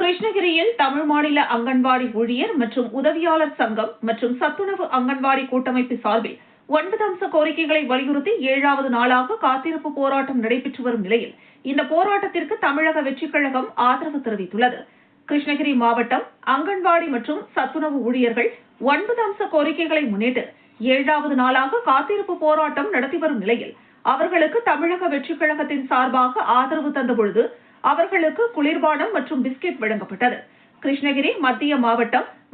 கிருஷ்ணகிரியில் தமிழ் மாநில அங்கன்வாடி ஊழியர் மற்றும் உதவியாளர் சங்கம் மற்றும் சத்துணவு அங்கன்வாடி கூட்டமைப்பு சார்பில் 9 அம்ச கோரிக்கைகளை வலியுறுத்தி 7வது நாளாக காத்திருப்பு போராட்டம் நடைபெற்று வரும் நிலையில் இந்த போராட்டத்திற்கு தமிழக வெற்றிக் கழகம் ஆதரவு தெரிவித்துள்ளது. கிருஷ்ணகிரி மாவட்டம் அங்கன்வாடி மற்றும் சத்துணவு ஊழியர்கள் 9 அம்ச கோரிக்கைகளை முன்னிட்டு 7வது நாளாக காத்திருப்பு போராட்டம் நடத்தி வரும் நிலையில் அவர்களுக்கு தமிழக வெற்றிக் கழகத்தின் சார்பாக ஆதரவு தந்தபொழுது அவர்களுக்கு குளிர்பானம் மற்றும் பிஸ்கெட் வழங்கப்பட்டது. கிருஷ்ணகிரி மத்திய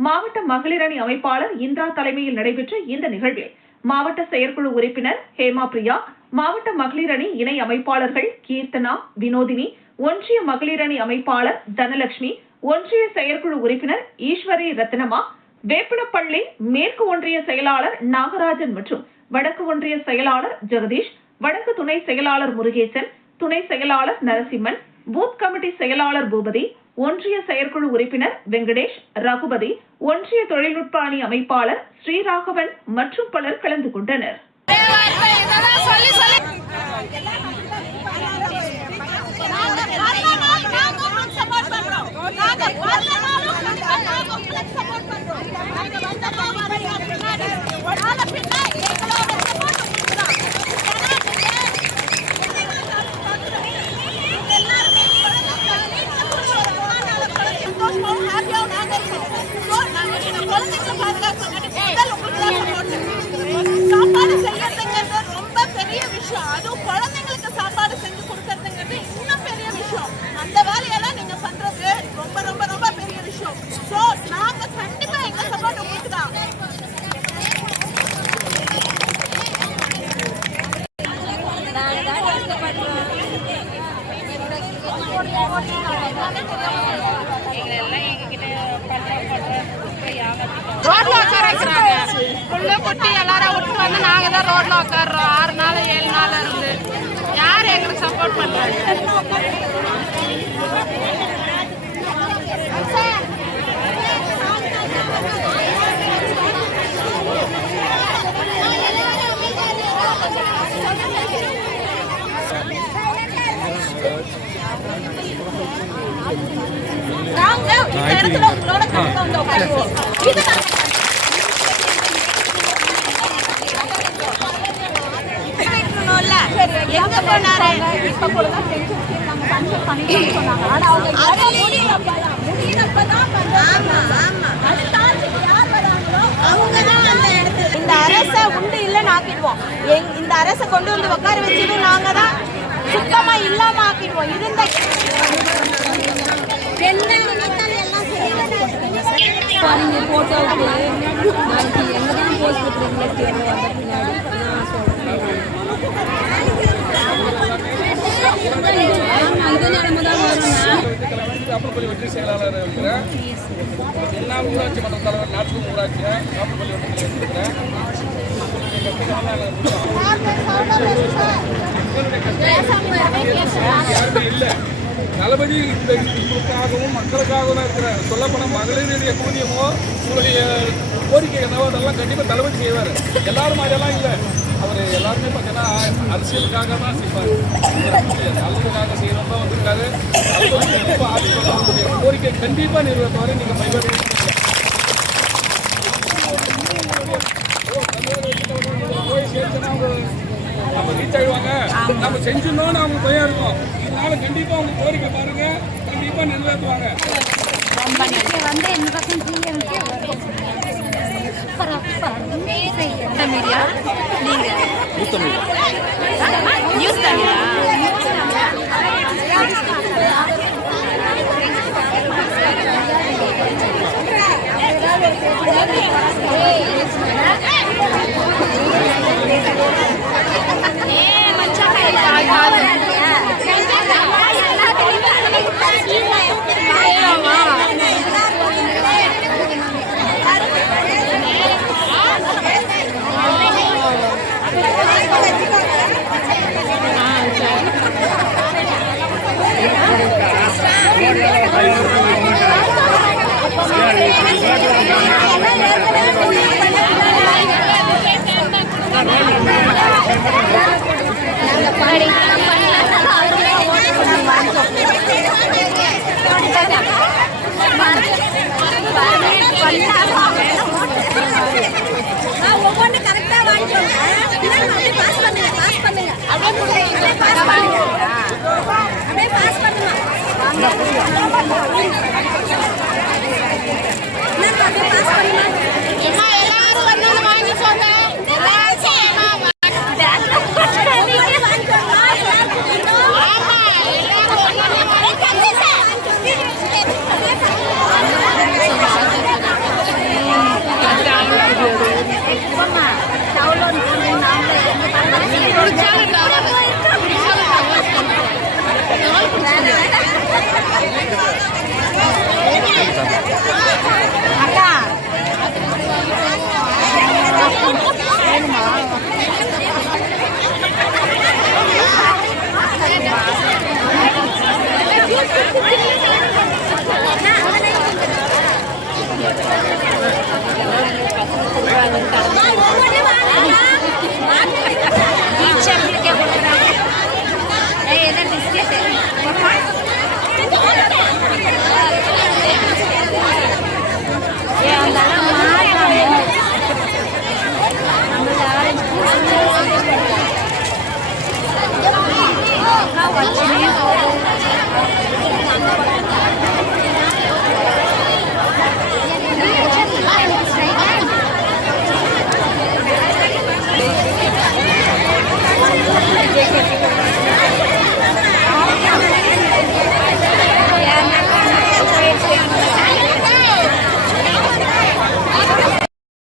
மாவட்ட மகளிர் அணி அமைப்பாளர் இந்திரா தலைமையில் நடைபெற்ற இந்த நிகழ்வில் மாவட்ட செயற்குழு உறுப்பினர் ஹேமா பிரியா, மாவட்ட மகளிர் அணி இணை அமைப்பாளர்கள் கீர்த்தனா, வினோதினி, ஒன்றிய மகளிர் அணி அமைப்பாளர் தனலட்சுமி, ஒன்றிய செயற்குழு உறுப்பினர் ஈஸ்வரி ரத்னமா, வேப்பனப்பள்ளி மேற்கு ஒன்றிய செயலாளர் நாகராஜன் மற்றும் வடக்கு ஒன்றிய செயலாளர் ஜெகதீஷ், வடக்கு துணை செயலாளர் முருகேசன், துணை செயலாளர் நரசிம்மன், பூத் கமிட்டி செயலாளர் பூபதி, ஒன்றிய செயற்குழு உறுப்பினர் வெங்கடேஷ், ரகுபதி, ஒன்றிய தொழில்நுட்ப அணி அமைப்பாளர் ஸ்ரீராகவன் மற்றும் பலர் கலந்து கொண்டனர். சாப்பாடு செய்யறதுங்கிறது ரொம்ப பெரிய விஷயம். அதுவும் குழந்தைங்களுக்கு சாப்பாடு செஞ்சு கொடுக்கறதுங்கிறது இன்னும் பெரிய விஷயம். அந்த வேலையெல்லாம் நீங்க பண்றது ரொம்ப ரொம்ப ரொம்ப பெரிய விஷயம். சோ நாங்க கண்டிப்பா எங்க சப்போர்ட் உங்களுக்கு தான். ரோட்ல உட்கார வைக்கிறாங்க. புள்ள குட்டி எல்லாரும் விட்டு வந்து நாங்க தான் ரோட்ல உட்காடுறோம். 6 நாள் 7 நாள் இருந்து யாரு எங்களுக்கு சப்போர்ட் பண்றாங்க? இந்த அரசை உண்டு இல்லைன்னு ஆக்கிடுவோம். இந்த அரசை கொண்டு வந்து உட்கார வச்சது நாங்க தான் சுத்தமா இல்லாம ஆக்கிடுவோம். இருந்த போட்டோவுக்கு நாளைக்கு என்னதான் போஸ்ட் கொடுத்துருக்கீங்க காப்பரப்பள்ளி வெற்றி செயலாளர் இருக்கிறேன். எல்லாம் ஊராட்சி மன்ற தலைவர் நாட்டு ஊராட்சியை காப்பரப்பள்ளி வெற்றி இருக்கிறேன். யாருமே இல்லை. தளபதி இந்த இதுக்காகவும் மக்களுக்காகவும் தான் இருக்கிற சொல்லப்போன மகளிருடைய கூலியமோ உங்களுடைய கோரிக்கை என்னவோ அதெல்லாம் கண்டிப்பாக தளபதி செய்வார். எல்லாரும் அதெல்லாம் இல்லை. அவர் எல்லாருமே பார்த்தீங்கன்னா அரசியலுக்காக தான் செய்வார். நல்லதுக்காக செய்யணும் தான் வந்திருக்காரு. கோரிக்கை கண்டிப்பாக நிறைவேற்றுவாரு. நீங்கள் பைவர் போய் சேர்த்துனா நம்ம ரீச் ஆகிடுவாங்க. நம்ம செஞ்சிடணும்னு அவங்க பயம் இருக்கும். இதனால கண்டிப்பாக அவங்க கோரிக்கை பாருங்க, கண்டிப்பாக நிறைவேற்றுவாங்க. வந்து இந்த பக்கம் மீடியா நீங்க நியூஸ் தமிழா எல்லாரும் வந்து